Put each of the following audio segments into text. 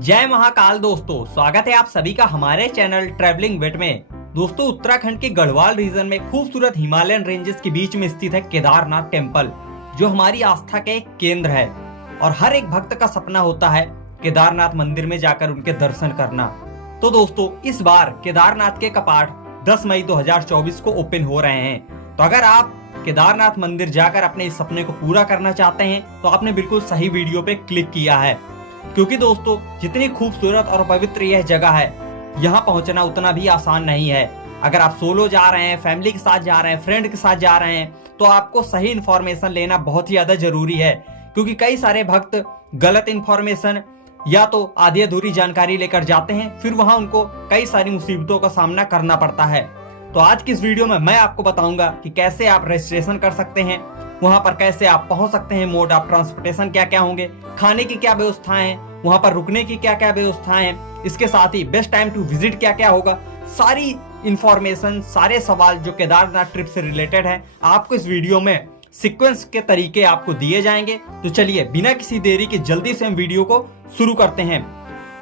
जय महाकाल दोस्तों, स्वागत है आप सभी का हमारे चैनल ट्रैवलिंग विद में। दोस्तों, उत्तराखंड के गढ़वाल रीजन में खूबसूरत हिमालयन रेंजेस के बीच में स्थित है केदारनाथ टेम्पल, जो हमारी आस्था का एक केंद्र है और हर एक भक्त का सपना होता है केदारनाथ मंदिर में जाकर उनके दर्शन करना। तो दोस्तों, इस बार केदारनाथ के कपाट 10 मई 2024 को ओपन हो रहे हैं। तो अगर आप केदारनाथ मंदिर जाकर अपने इस सपने को पूरा करना चाहते हैं तो आपने बिल्कुल सही वीडियो पे क्लिक किया है, क्योंकि दोस्तों जितनी खूबसूरत और पवित्र यह जगह है, यहाँ पहुंचना उतना भी आसान नहीं है। अगर आप सोलो जा रहे हैं, फैमिली के साथ जा रहे हैं, फ्रेंड के साथ जा रहे हैं, तो आपको सही इन्फॉर्मेशन लेना बहुत ही ज्यादा जरूरी है, क्योंकि कई सारे भक्त गलत इन्फॉर्मेशन या तो आधी अधूरी जानकारी लेकर जाते हैं, फिर वहां उनको कई सारी मुसीबतों का सामना करना पड़ता है। तो आज की इस वीडियो में मैं आपको बताऊंगा कि कैसे आप रजिस्ट्रेशन कर सकते हैं, वहां पर कैसे आप पहुंच सकते हैं, मोड ऑफ ट्रांसपोर्टेशन क्या क्या होंगे, खाने की क्या व्यवस्थाएं हैं, वहां पर रुकने की क्या क्या व्यवस्थाएं हैं, इसके साथ ही बेस्ट टाइम टू विजिट क्या क्या होगा। सारी इंफॉर्मेशन, सारे सवाल जो केदारनाथ ट्रिप से रिलेटेड है, आपको इस वीडियो में सीक्वेंस के तरीके आपको दिए जाएंगे। तो चलिए बिना किसी देरी के जल्दी से हम वीडियो को शुरू करते हैं।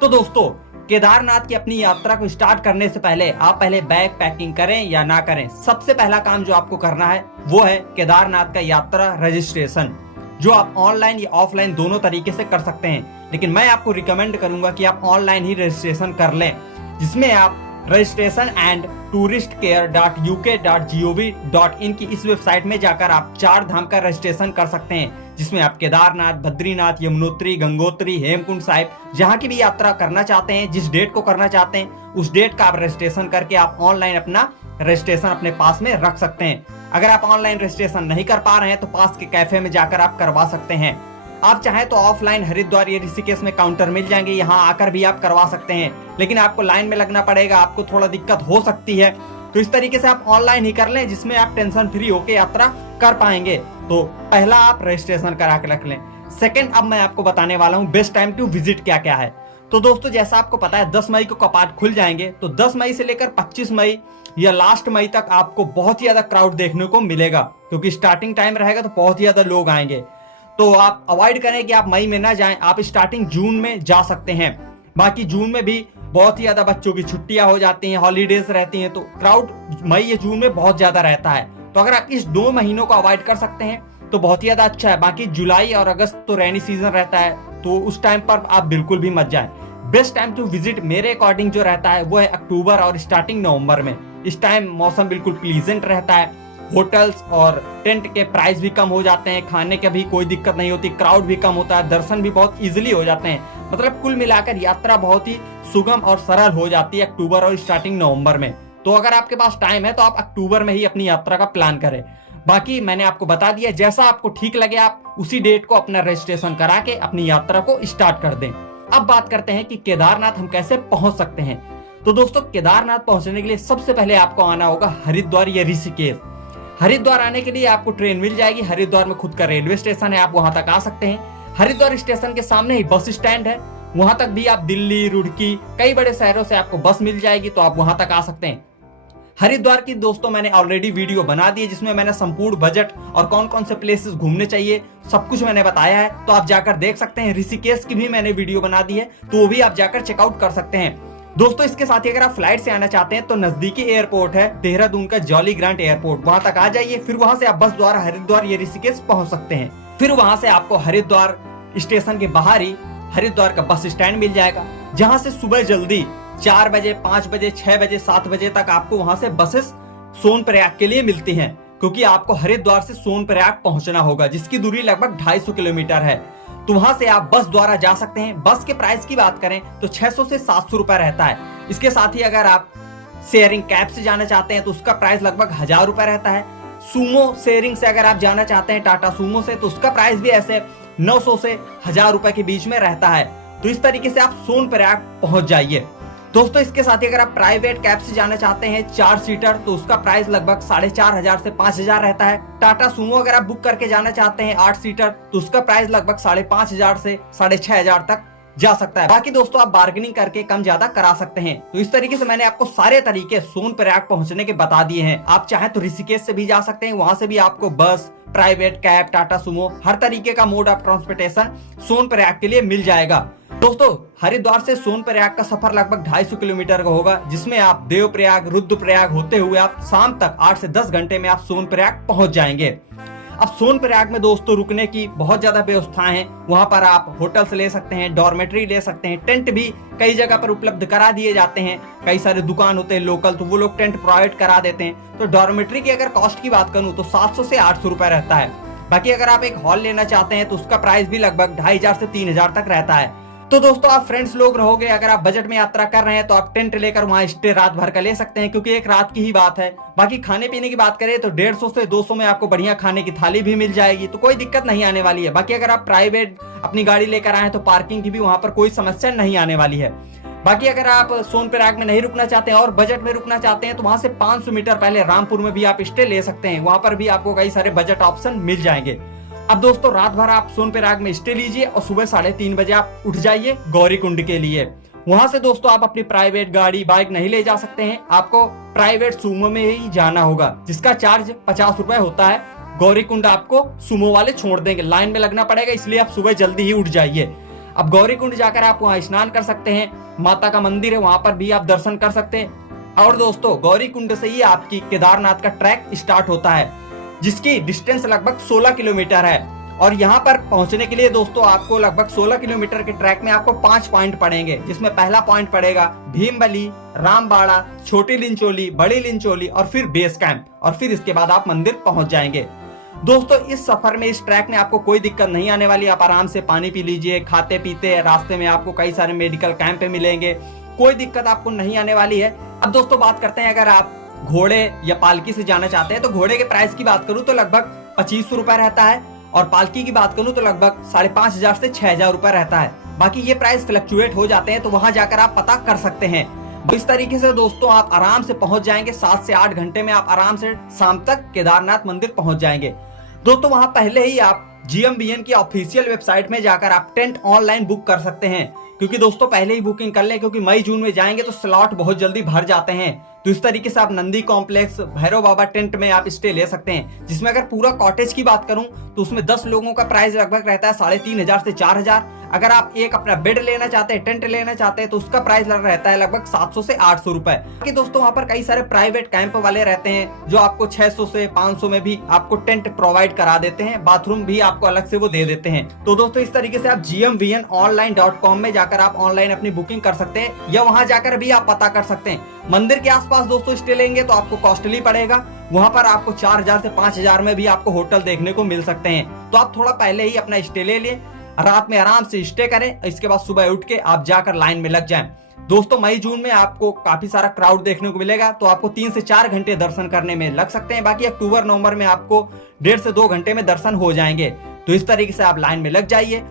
तो दोस्तों, केदारनाथ की अपनी यात्रा को स्टार्ट करने से पहले आप पहले बैग पैकिंग करें या ना करें, सबसे पहला काम जो आपको करना है वो है केदारनाथ का यात्रा रजिस्ट्रेशन, जो आप ऑनलाइन या ऑफलाइन दोनों तरीके से कर सकते हैं। लेकिन मैं आपको रिकमेंड करूंगा कि आप ऑनलाइन ही रजिस्ट्रेशन कर लें, जिसमें आप रजिस्ट्रेशन एंड touristcare.uk.gov.in की इस वेबसाइट में जाकर आप 4 धाम का रजिस्ट्रेशन कर सकते हैं, जिसमें आप केदारनाथ, बद्रीनाथ, यमुनोत्री, गंगोत्री, हेमकुंड साहिब जहां की भी यात्रा करना चाहते हैं, जिस डेट को करना चाहते हैं, उस डेट का आप रजिस्ट्रेशन करके आप ऑनलाइन अपना रजिस्ट्रेशन अपने पास में रख सकते हैं। अगर आप ऑनलाइन रजिस्ट्रेशन नहीं कर पा रहे हैं तो पास के कैफे में जाकर आप करवा सकते हैं। आप चाहें तो ऑफलाइन हरिद्वार या ऋषिकेश में काउंटर मिल जाएंगे, यहाँ आकर भी आप करवा सकते हैं, लेकिन आपको लाइन में लगना पड़ेगा, आपको थोड़ा दिक्कत हो सकती है। तो इस तरीके से आप ऑनलाइन ही कर लें, जिसमें आप टेंशन फ्री होकर यात्रा कर पाएंगे। तो पहला आप रजिस्ट्रेशन करा के रख लें। सेकंड, अब मैं आपको बताने वाला हूँ बेस्ट टाइम टू विजिट क्या क्या है। तो दोस्तों, जैसा आपको पता है 10 मई को कपाट खुल जाएंगे, तो 10 मई से लेकर 25 मई या लास्ट मई तक आपको बहुत ही ज्यादा क्राउड देखने को मिलेगा, क्योंकि स्टार्टिंग टाइम रहेगा तो बहुत ही ज्यादा लोग आएंगे। तो आप अवॉइड करें कि आप मई में ना जाएं, आप स्टार्टिंग जून में जा सकते हैं। बाकी जून में भी बहुत ही ज्यादा बच्चों की छुट्टियां हो जाती हैं, हॉलीडेज रहती हैं, तो क्राउड मई या जून में बहुत ज्यादा रहता है। तो अगर आप इस 2 महीनों को अवॉइड कर सकते हैं तो बहुत ही ज्यादा अच्छा है। बाकी जुलाई और अगस्त तो रेनी सीजन रहता है, तो उस टाइम पर आप बिल्कुल भी मत जाएं। बेस्ट टाइम टू विजिट मेरे अकॉर्डिंग जो रहता है वो है अक्टूबर और स्टार्टिंग नवंबर में। इस टाइम मौसम बिल्कुल प्लीजेंट रहता है, होटल्स और टेंट के प्राइस भी कम हो जाते हैं, खाने के भी कोई दिक्कत नहीं होती, क्राउड भी कम होता है, दर्शन भी बहुत इजीली हो जाते हैं। मतलब कुल मिलाकर यात्रा बहुत ही सुगम और सरल हो जाती है अक्टूबर और स्टार्टिंग नवंबर में। तो अगर आपके पास टाइम है तो आप अक्टूबर में ही अपनी यात्रा का प्लान करें। बाकी मैंने आपको बता दिया, जैसा आपको ठीक लगे आप उसी डेट को अपना रजिस्ट्रेशन करा के अपनी यात्रा को स्टार्ट कर दें। अब बात करते हैं कि केदारनाथ हम कैसे पहुंच सकते हैं। तो दोस्तों, केदारनाथ पहुंचने के लिए सबसे पहले आपको आना होगा हरिद्वार या ऋषिकेश। हरिद्वार आने के लिए आपको ट्रेन मिल जाएगी, हरिद्वार में खुद का रेलवे स्टेशन है, आप वहां तक आ सकते हैं। हरिद्वार स्टेशन के सामने ही बस स्टैंड है, वहां तक भी आप दिल्ली, रुड़की, कई बड़े शहरों से आपको बस मिल जाएगी, तो आप वहां तक आ सकते हैं। हरिद्वार की दोस्तों मैंने ऑलरेडी वीडियो बना दी है, जिसमें मैंने संपूर्ण बजट और कौन कौन से प्लेसेस घूमने चाहिए सब कुछ मैंने बताया है, तो आप जाकर देख सकते हैं। ऋषिकेश की भी मैंने वीडियो बना दी है, तो वो भी आप जाकर चेकआउट कर सकते हैं। दोस्तों, इसके साथ ही अगर आप फ्लाइट से आना चाहते हैं तो नजदीकी एयरपोर्ट है देहरादून का जॉली ग्रांट एयरपोर्ट, वहां तक आ जाइए। फिर वहां से आप बस द्वारा हरिद्वार या ऋषिकेश पहुंच सकते हैं। फिर वहां से आपको हरिद्वार स्टेशन के बाहर ही हरिद्वार का बस स्टैंड मिल जाएगा, जहां से सुबह जल्दी 4 बजे, 5 बजे, 6 बजे, 7 बजे तक आपको वहां से बसेस सोनप्रयाग के लिए मिलती हैं, क्योंकि आपको हरिद्वार से सोनप्रयाग पहुंचना होगा, जिसकी दूरी लगभग 250 किलोमीटर है। तो वहां से आप बस द्वारा जा सकते हैं। बस के प्राइस की बात करें तो 600 से 700 रुपए रहता है। इसके साथ ही अगर आप शेयरिंग कैब से जाना चाहते हैं तो उसका प्राइस लगभग 1000 रुपए रहता है। सुमो शेयरिंग से अगर आप जाना चाहते हैं टाटा सुमो से, तो उसका प्राइस भी ऐसे 900 से 1000 रुपए के बीच में रहता है। तो इस तरीके से आप सोनप्रयाग पहुंच जाइए। दोस्तों, इसके साथ ही अगर आप प्राइवेट कैब से जाना चाहते हैं 4 सीटर, तो उसका प्राइस लगभग 4500 से 5000 रहता है। टाटा सुमो अगर आप बुक करके जाना चाहते हैं 8 सीटर, तो उसका प्राइस लगभग 5500 से 6500 तक जा सकता है। बाकी दोस्तों, आप बार्गेनिंग करके कम ज्यादा करा सकते हैं। तो इस तरीके से मैंने आपको सारे तरीके सोनप्रयाग पहुंचने के बता दिए हैं। आप चाहें तो ऋषिकेश से भी जा सकते हैं, वहां से भी आपको बस, प्राइवेट कैब, टाटा सुमो, हर तरीके का मोड ऑफ ट्रांसपोर्टेशन सोनप्रयाग के लिए मिल जाएगा। दोस्तों हरिद्वार से सोनप्रयाग का सफर लगभग 250 किलोमीटर का होगा, जिसमें आप देवप्रयाग रुद्रप्रयाग होते हुए आप शाम तक 8 से 10 घंटे में आप सोनप्रयाग पहुंच जाएंगे। अब सोनप्रयाग में दोस्तों रुकने की बहुत ज्यादा व्यवस्थाएं हैं। वहां पर आप होटल्स ले सकते हैं, डॉर्मेट्री ले सकते हैं, टेंट भी कई जगह पर उपलब्ध करा दिए जाते हैं। कई सारे दुकान होते हैं लोकल, तो वो लोग टेंट प्रोवाइड करा देते हैं। तो डॉर्मेट्री की अगर कॉस्ट की बात करूं तो 700 से 800 रुपए रहता है। बाकी अगर आप एक हॉल लेना चाहते हैं तो उसका प्राइस भी लगभग 2500 से 3000 तक रहता है। तो दोस्तों आप फ्रेंड्स लोग रहोगे, अगर आप बजट में यात्रा कर रहे हैं तो आप टेंट लेकर वहां स्टे रात भर का ले सकते हैं, क्योंकि एक रात की ही बात है। बाकी खाने पीने की बात करें तो 150 से 200 में आपको बढ़िया खाने की थाली भी मिल जाएगी, तो कोई दिक्कत नहीं आने वाली है। बाकी अगर आप प्राइवेट अपनी गाड़ी लेकर आए तो पार्किंग की भी वहां पर कोई समस्या नहीं आने वाली है। बाकी अगर आप सोनप्रयाग में नहीं रुकना चाहते हैं और बजट में रुकना चाहते हैं तो वहां से 500 मीटर पहले रामपुर में भी आप स्टे ले सकते हैं। वहां पर भी आपको कई सारे बजट ऑप्शन मिल जाएंगे। अब दोस्तों रात भर आप सोनप्रयाग में स्टे लीजिए और सुबह 3:30 बजे आप उठ जाइए गौरीकुंड के लिए। वहां से दोस्तों आप अपनी प्राइवेट गाड़ी बाइक नहीं ले जा सकते हैं, आपको प्राइवेट सुमो में ही जाना होगा, जिसका चार्ज 50 रुपए होता है। गौरीकुंड आपको सुमो वाले छोड़ देंगे, लाइन में लगना पड़ेगा, इसलिए आप सुबह जल्दी ही उठ जाइए। अब गौरीकुंड जाकर आप वहां स्नान कर सकते हैं, माता का मंदिर है वहां पर भी आप दर्शन कर सकते हैं। और दोस्तों गौरीकुंड से ही आपकी केदारनाथ का ट्रैक स्टार्ट होता है, जिसकी डिस्टेंस लगभग 16 किलोमीटर है। और यहाँ पर पहुंचने के लिए दोस्तों आपको लगभग 16 किलोमीटर के ट्रैक में आपको 5 पॉइंट पड़ेंगे, जिसमें पहला पॉइंट पड़ेगा भीमबली, रामबाड़ा, छोटी लिंचोली, बड़ी लिंचोली और फिर बेस कैंप, और फिर इसके बाद आप मंदिर पहुंच जाएंगे। दोस्तों इस सफर में इस ट्रैक में आपको कोई दिक्कत नहीं आने वाली। आप आराम से पानी पी लीजिए, खाते पीते रास्ते में आपको कई सारे मेडिकल कैंप मिलेंगे, कोई दिक्कत आपको नहीं आने वाली है। अब दोस्तों बात करते हैं, अगर आप घोड़े या पालकी से जाना चाहते हैं तो घोड़े के प्राइस की बात करूं तो लगभग 2500 रुपए रहता है, और पालकी की बात करूं तो लगभग 5500 से 6000 रुपए रहता है। बाकी ये प्राइस फ्लक्चुएट हो जाते हैं, तो वहां जाकर आप पता कर सकते हैं। इस तरीके से दोस्तों आप आराम से पहुंच जाएंगे, 7 से 8 घंटे में आप आराम से शाम तक केदारनाथ मंदिर पहुंच जाएंगे। दोस्तों वहां पहले ही आप GMBN की ऑफिशियल वेबसाइट में जाकर आप टेंट ऑनलाइन बुक कर सकते हैं, क्योंकि दोस्तों पहले ही बुकिंग कर लें, क्योंकि मई जून में जाएंगे तो स्लॉट बहुत जल्दी भर जाते हैं। तो इस तरीके से आप नंदी कॉम्प्लेक्स भैरव बाबा टेंट में आप स्टे ले सकते हैं, जिसमें अगर पूरा कॉटेज की बात करूं तो उसमें 10 लोगों का प्राइस लगभग रहता है 3500 से 4000। अगर आप एक अपना बेड लेना चाहते हैं, टेंट लेना चाहते हैं, तो उसका प्राइस रहता है लगभग 700 से 800 रुपए। बाकी दोस्तों वहां पर कई सारे प्राइवेट कैंप वाले रहते हैं जो आपको 600 से 500 में भी आपको टेंट प्रोवाइड करा देते हैं, बाथरूम भी आपको अलग से वो दे देते हैं। तो दोस्तों इस तरीके से आप gmvnonline.com में जाकर आप ऑनलाइन अपनी बुकिंग कर सकते हैं, या वहां जाकर भी आप पता कर सकते हैं। मंदिर के आसपास दोस्तों स्टे लेंगे तो आपको कॉस्टली पड़ेगा, वहां पर आपको 4000 से 5000 में भी आपको होटल देखने को मिल सकते हैं। तो आप थोड़ा पहले ही अपना स्टे ले लें, रात में आराम से स्टे करें, इसके बाद सुबह उठ के आप जाकर लाइन में लग जाएं। दोस्तों मई जून में आपको काफी सारा क्राउड देखने को मिलेगा, तो आपको 3 से 4 घंटे दर्शन करने में लग सकते हैं। बाकी अक्टूबर नवंबर में आपको 1.5 से 2 घंटे में दर्शन हो जाएंगे। तो इस तरीके से आप लाइन में लग जाइए,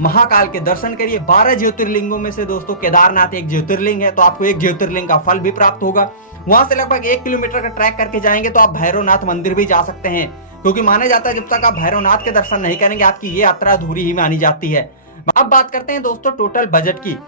महाकाल के दर्शन करिए। 12 ज्योतिर्लिंगों में से दोस्तों केदारनाथ एक ज्योतिर्लिंग है, तो आपको एक ज्योतिर्लिंग का फल भी प्राप्त होगा। वहां से लगभग 1 किलोमीटर का ट्रैक करके जाएंगे तो आप भैरवनाथ मंदिर भी जा सकते हैं, क्योंकि माना जाता है जब तक आप भैरवनाथ के दर्शन नहीं करेंगे आपकी ये यात्रा अधूरी ही मानी जाती है। अब बात करते हैं दोस्तों टोटल बजट की।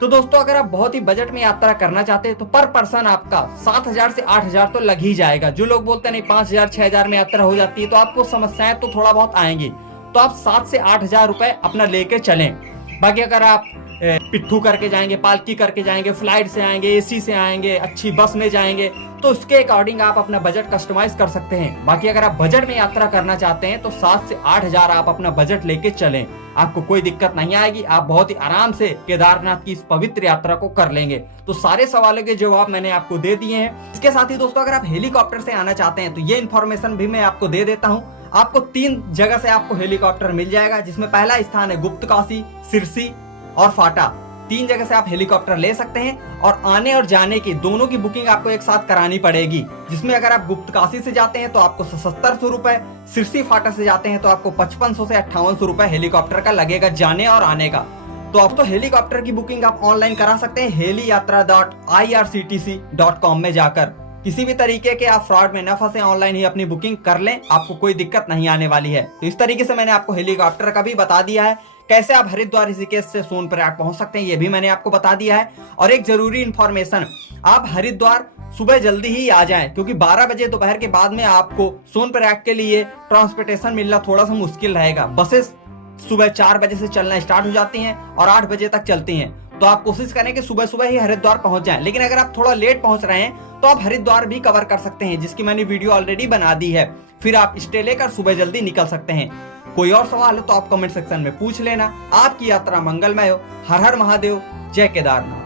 तो दोस्तों अगर आप बहुत ही बजट में यात्रा करना चाहते हैं तो पर पर्सन आपका 7000 से 8000 तो लग ही जाएगा। जो लोग बोलते हैं नहीं 5000 6000 में यात्रा हो जाती है, तो आपको समस्याएं तो थोड़ा बहुत आएंगी। तो आप 7 से 8000 रुपए अपना लेके चलें। बाकी अगर आप पिट्ठू करके जाएंगे, पालकी करके जाएंगे, फ्लाइट से आएंगे, AC से आएंगे, अच्छी बस में जाएंगे, तो उसके अकॉर्डिंग आप अपना बजट कस्टमाइज कर सकते हैं। बाकी अगर आप बजट में यात्रा करना चाहते हैं तो 7 से 8000 आप अपना बजट लेके चलें, आपको कोई दिक्कत नहीं आएगी। आप बहुत ही आराम से केदारनाथ की इस पवित्र यात्रा को कर लेंगे। तो सारे सवालों के जवाब मैंने आपको दे दिए हैं। इसके साथ ही दोस्तों अगर आप हेलीकॉप्टर से आना चाहते हैं तो ये इन्फॉर्मेशन भी मैं आपको दे देता हूँ। आपको 3 जगह से आपको हेलीकॉप्टर मिल जाएगा, जिसमें पहला स्थान है गुप्तकाशी, सिरसी और फाटा। 3 जगह से आप हेलीकॉप्टर ले सकते हैं, और आने और जाने की दोनों की बुकिंग आपको एक साथ करानी पड़ेगी, जिसमें अगर आप गुप्तकाशी से जाते हैं तो आपको 7700 रुपए, सिरसी फाटा से जाते हैं तो आपको 5500 से 5800 रुपए हेलीकॉप्टर का लगेगा जाने और आने का। तो आप तो हेलीकॉप्टर की बुकिंग आप ऑनलाइन करा सकते हैं heliyatra.irctc.com में जाकर। किसी भी तरीके के आप फ्रॉड में न फंसे, ऑनलाइन ही अपनी बुकिंग कर लें, आपको कोई दिक्कत नहीं आने वाली है। तो इस तरीके से मैंने आपको हेलीकॉप्टर का भी बता दिया है, कैसे आप हरिद्वार ऋषिकेश से सोनप्रयाग पहुंच सकते हैं ये भी मैंने आपको बता दिया है। और एक जरूरी इंफॉर्मेशन, आप हरिद्वार सुबह जल्दी ही आ जाएं, क्योंकि 12 बजे दोपहर के बाद में आपको सोनप्रयाग के लिए ट्रांसपोर्टेशन मिलना थोड़ा सा मुश्किल रहेगा। बसेस सुबह 4 बजे से चलना स्टार्ट हो जाती हैं और 8 बजे तक चलती हैं। तो आप कोशिश करें कि सुबह सुबह ही हरिद्वार पहुंच जाएं। लेकिन अगर आप थोड़ा लेट पहुंच रहे हैं तो आप हरिद्वार भी कवर कर सकते हैं, जिसकी मैंने वीडियो ऑलरेडी बना दी है। फिर आप स्टे लेकर सुबह जल्दी निकल सकते हैं। कोई और सवाल हो तो आप कमेंट सेक्शन में पूछ लेना। आपकी यात्रा मंगलमय हो। हर हर महादेव। जय केदारनाथ।